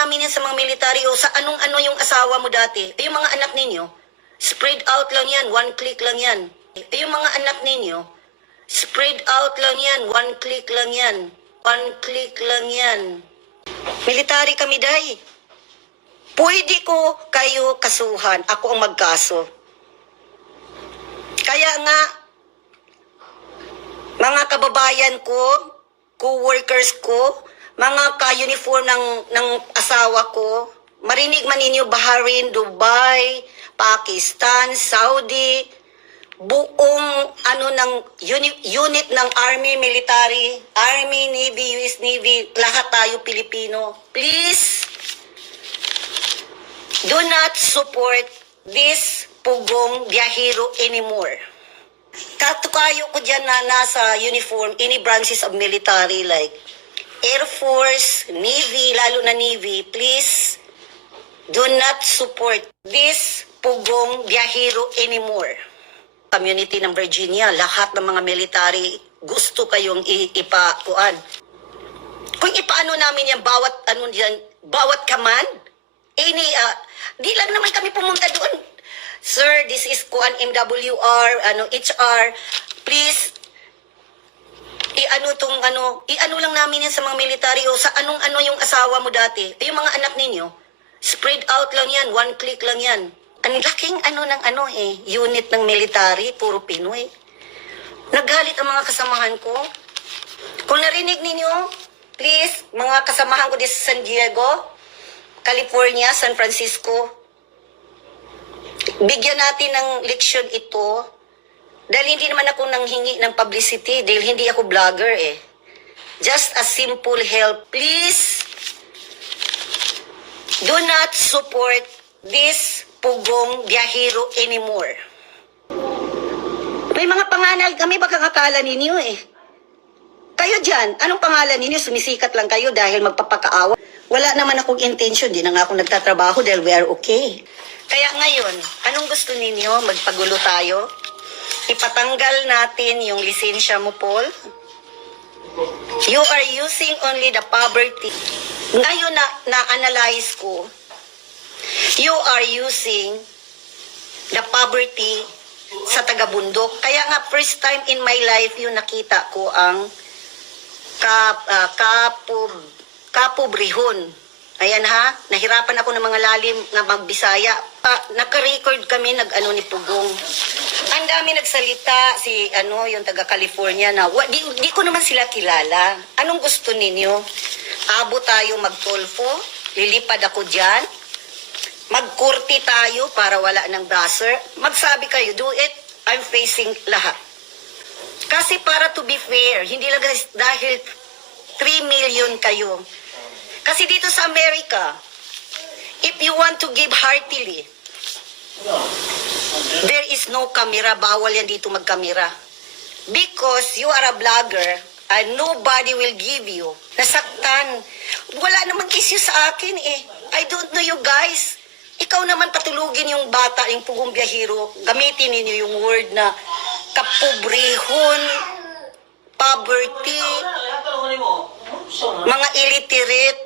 namin yan sa mga military o sa anong-ano yung asawa mo dati. Eh, yung mga anak ninyo, spread out lang yan, one click lang yan. Eh, yung mga anak ninyo, spread out lang yan, one click lang yan. One click lang yan. Military kami, day. Pwede ko kayo kasuhan. Ako ang magkaso. Kaya nga, mga kababayan ko, co-workers ko, mga ka-uniform ng, ng asawa ko, marinig man ninyo Bahrain, Dubai, Pakistan, Saudi, buong ano ng unit, unit ng Army, Military, Army, Navy, US Navy, lahat tayo Pilipino. Please, do not support this pugong biyahero anymore. Katukayo ko dyan na nasa uniform, any branches of military like Air Force, Navy, lalo na Navy, please do not support this pugong biyahero anymore. Community ng Virginia, lahat ng mga military gusto kayong ipakuan. Kung ipaano namin yan, bawat ano diyan, bawat command, any, ah, di lang naman kami pumunta doon. Sir, this is kuan MWR, ano, HR, please, i-ano tong ano, i-ano lang namin yan sa mga military o sa anong-ano yung asawa mo dati. Eh, yung mga anak ninyo, spread out lang yan, one click lang yan. Ang laking ano ng ano eh, unit ng military, puro Pinoy. Naggalit ang mga kasamahan ko. Kung narinig ninyo, please, mga kasamahan ko dito sa San Diego, California, San Francisco, bigyan natin ng leksyon ito dahil hindi naman ako nanghingi ng publicity dahil hindi ako vlogger eh. Just a simple help. Please, do not support this pugong biyahero anymore. May mga pangalan kami, baka kakala ninyo eh. Kayo dyan, anong pangalan ninyo? Sumisikat lang kayo dahil magpapakaawa. Wala naman akong intention, di na nga ako nagtatrabaho dahil we are okay. Kaya ngayon, anong gusto ninyo? Magpagulo tayo? Ipatanggal natin yung lisensya mo, Paul? You are using only the poverty. Ngayon na na-analyze ko, you are using the poverty sa taga-bundok. Kaya nga first time in my life yung nakita ko ang kap, uh, kapub, kapobrihon. Ayan ha, nahirapan ako ng mga lalim na magbisaya. Ah, naka-record kami nag-ano ni Pugong. Ang dami nagsalita si ano yung taga California na wa, di, di ko naman sila kilala. Anong gusto ninyo? Abo tayo magtolfo? Lilipad ako diyan? Magkurti tayo para wala ng buzzer? Magsabi kayo, do it. I'm facing lahat. Kasi para to be fair, hindi lang dahil 3 million kayo. Kasi dito sa Amerika, if you want to give heartily, there is no camera. Bawal yan dito magkamera. Because you are a vlogger and nobody will give you. Nasaktan. Wala namang issue sa akin eh. I don't know you guys. Ikaw naman patulugin yung bata, yung pugong biyahiro. Gamitin ninyo yung word na kapobrehon, poverty, mga illiterate,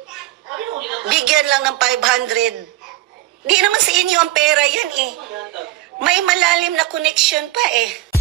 bigyan lang ng 500. Di naman sa inyo ang pera yan eh. May malalim na connection pa eh.